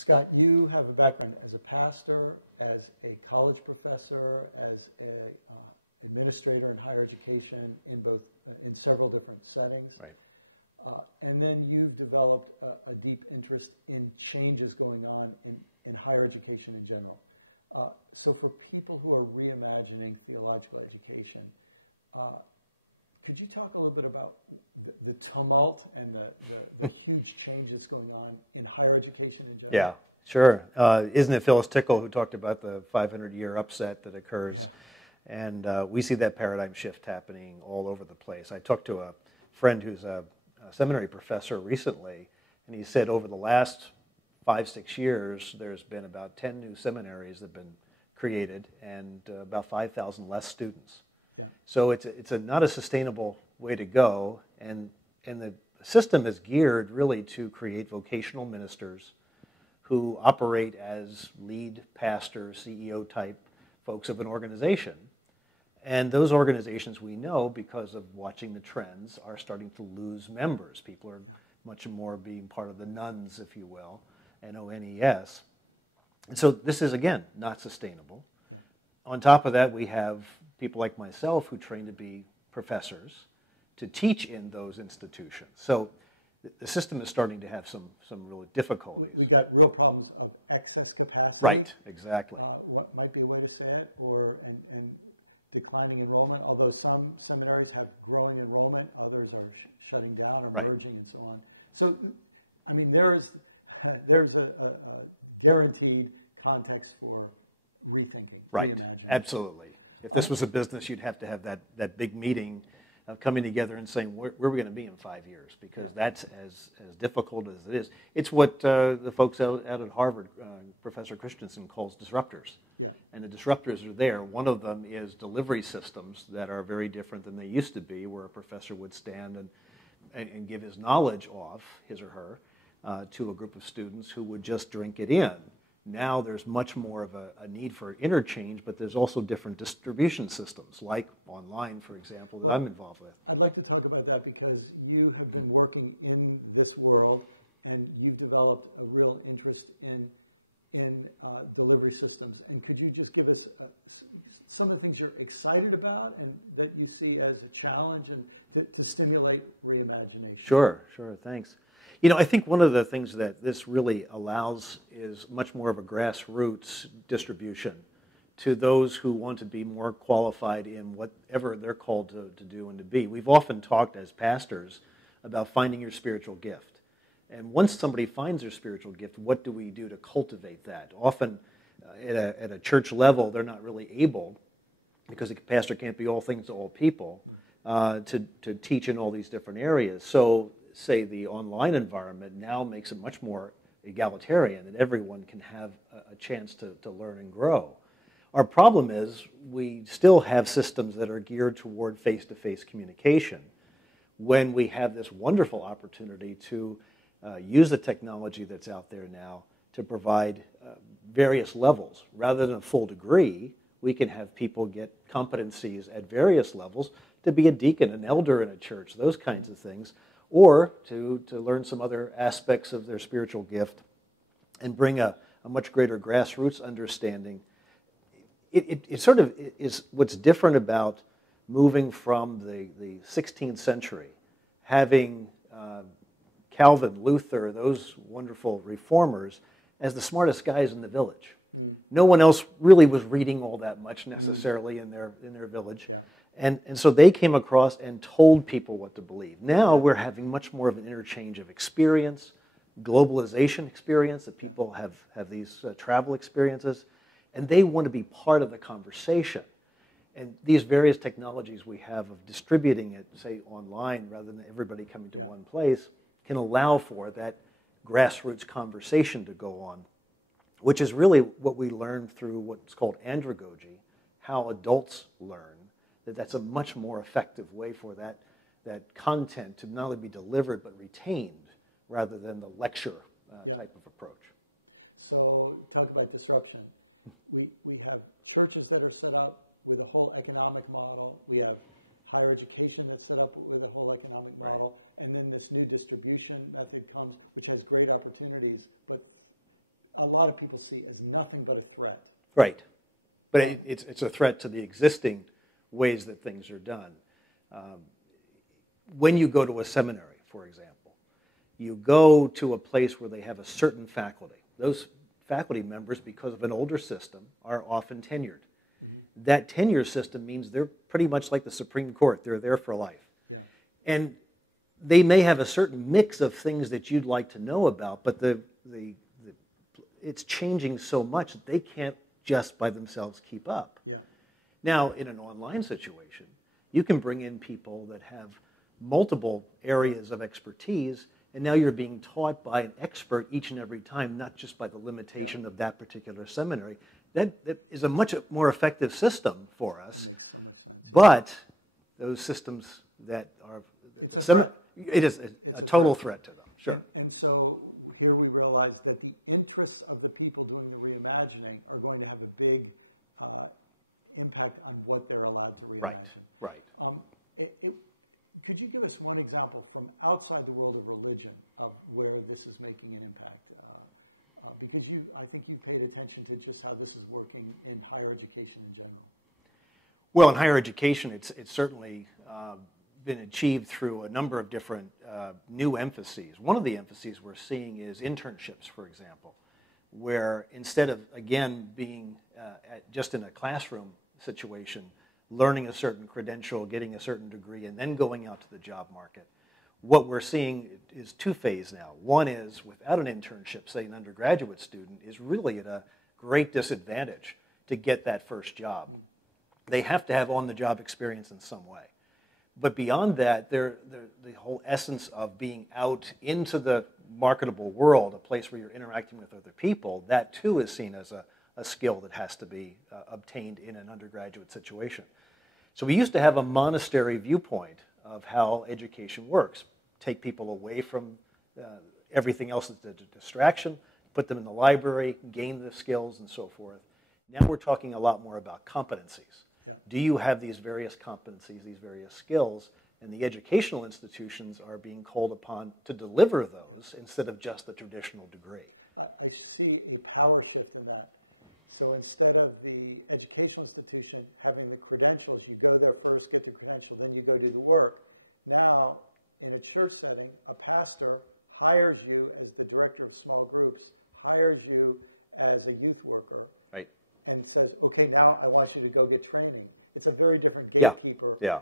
Scott, you have a background as a pastor, as a college professor, as an administrator in higher education in several different settings. Right. And then you've developed a deep interest in changes going on in higher education in general. So for people who are reimagining theological education, could you talk a little bit about the tumult and the huge changes going on in higher education in general? Yeah, sure. Isn't it Phyllis Tickle who talked about the 500-year upset that occurs? Yeah. And we see that paradigm shift happening all over the place. I talked to a friend who's a seminary professor recently, and he said over the last 5-6 years, there's been about 10 new seminaries that have been created and about 5,000 less students. Yeah. So it's not a sustainable way to go, and the system is geared really to create vocational ministers who operate as lead pastor, CEO type folks of an organization. And those organizations, we know, because of watching the trends, are starting to lose members. People are much more being part of the nuns, if you will, N-O-N-E-S. And so this is, again, not sustainable. On top of that, we have people like myself who train to be professors to teach in those institutions. So the system is starting to have some real difficulties. You've got real problems of excess capacity. Right, exactly. What might be a way to say it, and declining enrollment, although some seminaries have growing enrollment, others are shutting down or merging and so on. So, I mean, there's a guaranteed context for rethinking. Right, absolutely. If this was a business, you'd have to have that big meeting of coming together and saying, where are we going to be in 5 years? Because that's as difficult as it is. It's what the folks out at Harvard, Professor Christensen, calls disruptors. Yeah. And the disruptors are there. One of them is delivery systems that are very different than they used to be, where a professor would stand and give his knowledge off, his or her, to a group of students who would just drink it in. Now there's much more of a need for interchange, but there's also different distribution systems, like online, for example, that I'm involved with. I'd like to talk about that because you have been working in this world, and you developed a real interest in delivery systems. And could you just give us some of the things you're excited about and that you see as a challenge and to stimulate reimagination? Sure, thanks. You know, I think one of the things that this really allows is much more of a grassroots distribution to those who want to be more qualified in whatever they're called to do and to be. We've often talked as pastors about finding your spiritual gift. And once somebody finds their spiritual gift, what do we do to cultivate that? Often at a church level, they're not really able, because a pastor can't be all things to all people, to teach in all these different areas. So say the online environment now makes it much more egalitarian, that everyone can have a chance to learn and grow. Our problem is we still have systems that are geared toward face-to-face communication when we have this wonderful opportunity to use the technology that's out there now to provide various levels. Rather than a full degree, we can have people get competencies at various levels to be a deacon, an elder in a church, those kinds of things, or to learn some other aspects of their spiritual gift and bring a much greater grassroots understanding. It sort of is what's different about moving from the 16th century, having Calvin, Luther, those wonderful reformers, as the smartest guys in the village. No one else really was reading all that much necessarily in their village. Yeah. And so they came across and told people what to believe. Now we're having much more of an interchange of experience, globalization experience, that people have these travel experiences, and they want to be part of the conversation. And these various technologies we have of distributing it, say, online, rather than everybody coming to one place, can allow for that grassroots conversation to go on, which is really what we learn through what's called andragogy, how adults learn. That's a much more effective way for that content to not only be delivered but retained, rather than the lecture type of approach. So, talk about disruption. We have churches that are set up with a whole economic model. We have higher education that's set up with a whole economic model. Right. And then this new distribution method comes, which has great opportunities, but a lot of people see as nothing but a threat. Right. But it's a threat to the existing ways that things are done. When you go to a seminary, for example, you go to a place where they have a certain faculty. Those faculty members, because of an older system, are often tenured. Mm-hmm. That tenure system means they're pretty much like the Supreme Court. They're there for life. Yeah. And they may have a certain mix of things that you'd like to know about, but it's changing so much that they can't just by themselves keep up. Yeah. Now, in an online situation, you can bring in people that have multiple areas of expertise, and now you're being taught by an expert each and every time, not just by the limitation of that particular seminary. That is a much more effective system for us, but those systems that are, it is a total threat to them. Sure. And so here we realize that the interests of the people doing the reimagining are going to have a big impact on what they're allowed to reimagine. Right. Could you give us one example from outside the world of religion of where this is making an impact? Because I think you paid attention to just how this is working in higher education in general. Well, in higher education, it's certainly been achieved through a number of different new emphases. One of the emphases we're seeing is internships, for example, where instead of, again, being just in a classroom situation, learning a certain credential, getting a certain degree, and then going out to the job market, what we're seeing is two-phase now. One is, without an internship, say an undergraduate student is really at a great disadvantage to get that first job. They have to have on-the-job experience in some way. But beyond that, the whole essence of being out into the marketable world, a place where you're interacting with other people, that too is seen as a skill that has to be obtained in an undergraduate situation. So we used to have a monastery viewpoint of how education works. Take people away from everything else that's a distraction, put them in the library, gain the skills, and so forth. Now we're talking a lot more about competencies. Do you have these various competencies, these various skills? And the educational institutions are being called upon to deliver those instead of just the traditional degree. I see a power shift in that. So instead of the educational institution having the credentials, you go there first, get the credential, then you go do the work. Now, in a church setting, a pastor hires you as the director of small groups, hires you as a youth worker, right, and says, okay, now I want you to go get training. It's a very different gatekeeper. Yeah.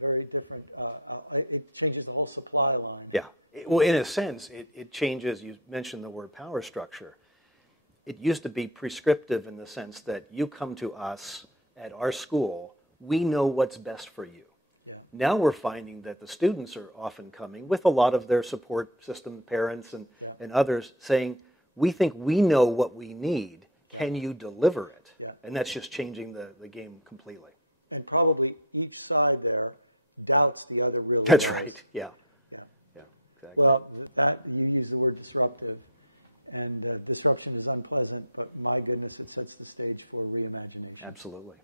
Very different. It changes the whole supply line. Yeah. Well, in a sense, it changes. You mentioned the word power structure. It used to be prescriptive in the sense that you come to us at our school, we know what's best for you. Yeah. Now we're finding that the students are often coming with a lot of their support system, parents and others, saying, we think we know what we need. Can you deliver it? Yeah. And that's just changing the game completely. And probably each side there doubts the other really. That's right, yeah. Yeah, exactly. Well, you use the word disruptive, and disruption is unpleasant, but my goodness, it sets the stage for reimagination. Absolutely.